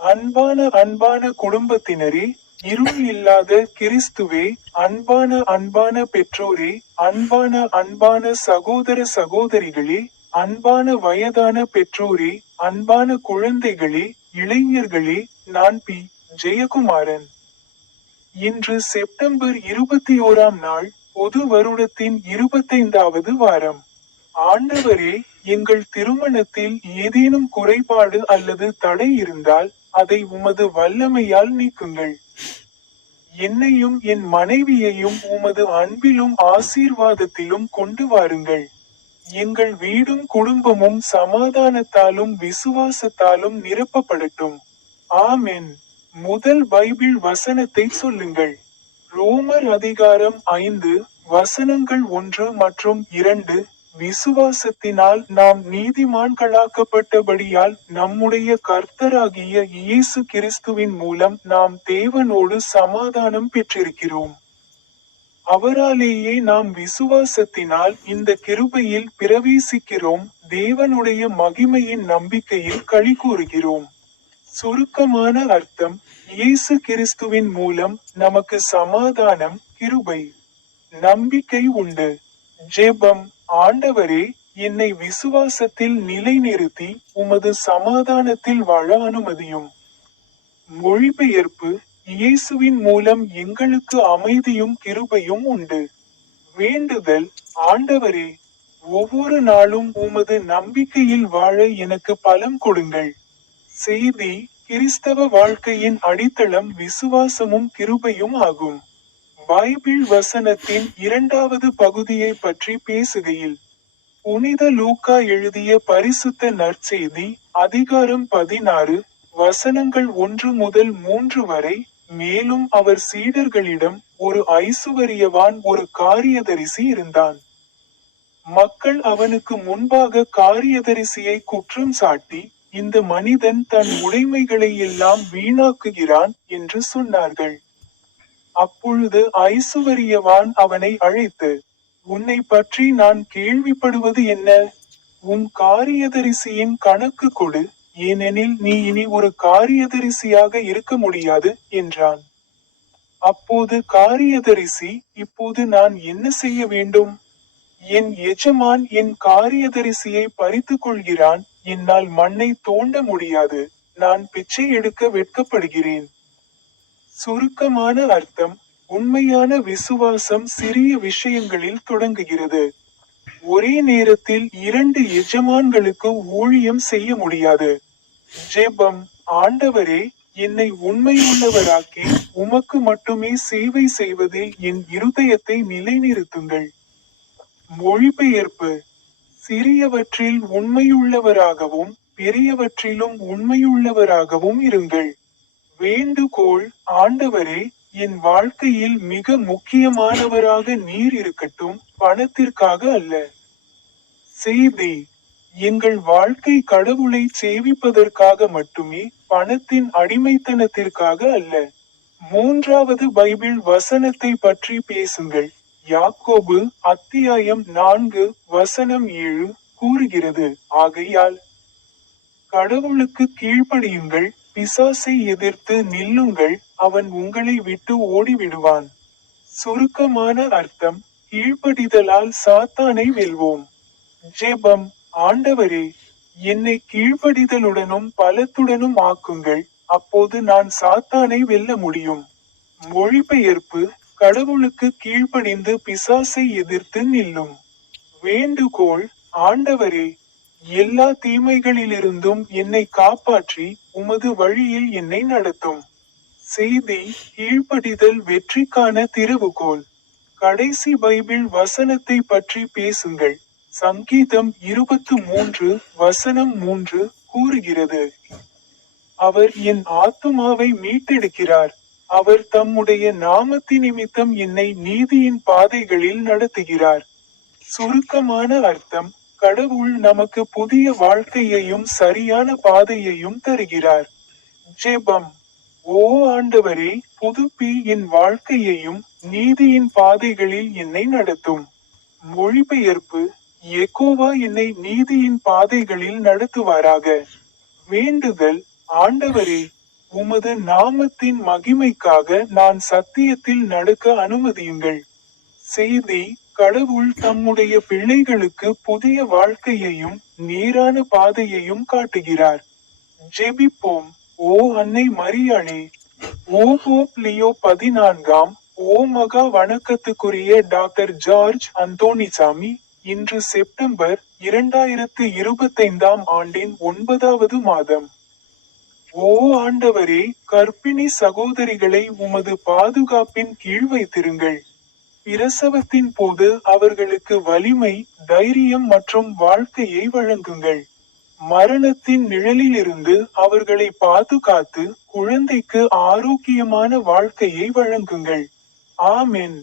அன்பான குடும்பத்தினரே, இருள் இல்லாத கிறிஸ்துவே, அன்பான பெற்றோரே, அன்பான சகோதர சகோதரிகளே, அன்பான வயதான பெற்றோரே, அன்பான குழந்தைகளே, இளைஞர்களே, நான் பி. ஜெயக்குமாரன். இன்று செப்டம்பர் 21ஆம் நாள், பொது வருடத்தின் 25வது வாரம். ஆண்டவரே, எங்கள் திருமணத்தில் ஏதேனும் குறைபாடு அல்லது தடை இருந்தால் அதை உமது வல்லமையால் நீக்குங்கள். என்னையும் என் மனைவியையும் உமது அன்பிலும் ஆசீர்வாதத்திலும் கொண்டு வாருங்கள். எங்கள் வீடும் குடும்பமும் சமாதானத்தாலும் விசுவாசத்தாலும் நிரப்பப்படட்டும். ஆமென். முதல் பைபிள் வசனத்தை சொல்லுங்கள். ரோமர் அதிகாரம் 5, வசனங்கள் 1 மற்றும் 2. விசுவாசத்தினால் நாம் நீதிமான்களாக்கப்பட்டபடியால் நம்முடைய கர்த்தராகிய இயேசு கிறிஸ்துவின் மூலம் நாம் தேவனோடு சமாதானம் பெற்றிருக்கிறோம். அவராலேயே நாம் விசுவாசத்தினால் இந்த கிருபையில் பிரவேசிக்கிறோம், தேவனுடைய மகிமையின் நம்பிக்கையில் களி கூறுகிறோம். சுருக்கமான அர்த்தம்: இயேசு கிறிஸ்துவின் மூலம் நமக்கு சமாதானம், கிருபை, நம்பிக்கை உண்டு. ஜெபம்: ஆண்டவரே, என்னை விசுவாசத்தில் நிலைநிறுத்தி உமது சமாதானத்தில் வாழ அனுமதியும். மொழிபெயர்ப்பு: இயேசுவின் மூலம் எங்களுக்கு அமைதியும் கிருபையும் உண்டு. வேண்டுதல்: ஆண்டவரே, ஒவ்வொரு நாளும் உமது நம்பிக்கையில் வாழ எனக்கு பலம் கொடுங்கள். செய்தி: கிறிஸ்தவ வாழ்க்கையின் அடித்தளம் விசுவாசமும் கிருபையும் ஆகும். பைபிள் வசனத்தின் 2வது பகுதியை பற்றி பேசுகையில், புனித லூக்கா எழுதிய பரிசுத்த நற்செய்தி, அதிகாரம் 16, வசனங்கள் 1 முதல் 3 வரை. மேலும் அவர் சீடர்களிடம், ஒரு ஐசுவரியவான் ஒரு காரியதரிசி இருந்தான். மக்கள் அவனுக்கு முன்பாக காரியதரிசியை குற்றம் சாட்டி, இந்த மனிதன் தன் உடைமைகளை எல்லாம் வீணாக்குகிறான் என்று சொன்னார்கள். அப்பொழுது ஐசுவரியவான் அவனை அழைத்து, உன்னை பற்றி நான் கேள்விப்படுவது என்ன? உன் காரியதரிசியின் கணக்கு கொடு, ஏனெனில் நீ இனி ஒரு காரியதரிசியாக இருக்க முடியாது என்றான். அப்போது காரியதரிசி, இப்போது நான் என்ன செய்ய வேண்டும்? என் எஜமான் என் காரியதரிசியை பறித்துக் கொள்கிறான், என்னால் மண்ணை தோண்ட முடியாது, நான் பிச்சை எடுக்க வெட்கப்படுகிறேன். சுருக்கமான அர்த்தம்: உண்மையான விசுவாசம் சிறிய விஷயங்களில் தொடங்குகிறது. ஒரே நேரத்தில் 2 எஜமான்களுக்கு ஊழியம் செய்ய முடியாது. ஜெபம்: ஆண்டவரே, என்னை உண்மையுள்ளவராக்கி உமக்கு மட்டுமே சேவை செய்வதில் என் இருதயத்தை நிலைநிறுத்துங்கள். மொழிபெயர்ப்பு: சிறியவற்றில் உண்மையுள்ளவராகவும் பெரியவற்றிலும் உண்மையுள்ளவராகவும் இருங்கள். வேண்டுகோள்: ஆண்டவரே, என் வாழ்க்கையில் மிக முக்கியமானவராக நீர் இருக்கட்டும், பணத்திற்காக அல்ல. செய்தி: எங்கள் வாழ்க்கை கடவுளை சேவிப்பதற்காக மட்டுமே, பணத்தின் அடிமைத்தனத்திற்காக அல்ல. 3வது பைபிள் வசனத்தை பற்றி பேசுங்கள். யாக்கோபு அத்தியாயம் 4, வசனம் 7 கூறுகிறது, ஆகையால் கடவுளுக்கு கீழ்ப்படியுங்கள், பிசாசை எதிர்த்து நில்லுங்கள், அவன் உங்களை விட்டு ஓடிவிடுவான். சுருக்கமான அர்த்தம்: கீழ்ப்படிதலால் சாத்தானை வெல்வோம். ஜெபம்: ஆண்டவரே, என்னை கீழ்ப்படிதலுடனும் பலத்துடனும் ஆக்குங்கள், அப்போது நான் சாத்தானை வெல்ல முடியும். மொழிபெயர்ப்பு: கடவுளுக்கு கீழ்ப்படிந்து பிசாசை எதிர்த்து நில்லும். வேண்டுகோள்: ஆண்டவரே, எல்லா தீமைகளிலிருந்தும் என்னை காப்பாற்றி உமது வழியில் என்னை நடத்தும். செய்தி: கீழ்ப்படிதல் வெற்றிக்கான திறவுகோல். கடைசி பைபிள் வசனத்தை பற்றி பேசுங்கள். சங்கீதம் 23, வசனம் 3 கூறுகிறது, அவர் என் ஆத்துமாவை மீட்டெடுக்கிறார், அவர் தம்முடைய நாமத்தினிமித்தம் என்னை நீதியின் பாதைகளில் நடத்துகிறார். சுருக்கமான அர்த்தம்: கடவுள் நமக்கு புதிய வாழ்க்கையையும் சரியான பாதையையும் தருகிறார். ஜெபம்: ஓ ஆண்டவரே, புதுப்பி என் வாழ்க்கையையும் நீதியின் பாதைகளில் என்னை நடத்தும். மொழிபெயர்ப்பு: யெகோவா என்னை நீதியின் பாதைகளில் நடத்துவாராக. வேண்டுதல்: ஆண்டவரே, உமது நாமத்தின் மகிமைக்காக நான் சத்தியத்தில் நடக்க அனுமதியுங்கள். செய்தி: கடவுள் தம்முடைய பிள்ளைகளுக்கு புதிய வாழ்க்கையையும் நேரான பாதையையும் காட்டுகிறார். ஜெபிப்போம். ஓ அன்னை மரியாளே, ஓ போப் லியோ 14ஆம், ஓ மகா வணக்கத்துக்குரிய டாக்டர் ஜார்ஜ் அந்தோணிசாமி, இன்று செப்டம்பர் 2025ஆம் ஆண்டின் 9வது மாதம். ஓ ஆண்டவரே, கர்ப்பிணி சகோதரிகளை உமது பாதுகாப்பின் கீழ் வைத்திருங்கள். பிரசவத்தின் போது அவர்களுக்கு வலிமை, தைரியம் மற்றும் வாழ்க்கையை வழங்குங்கள். மரணத்தின் நிழலிலிருந்து அவர்களை பாதுகாத்து குழந்தைக்கு ஆரோக்கியமான வாழ்க்கையை வழங்குங்கள். ஆமென்.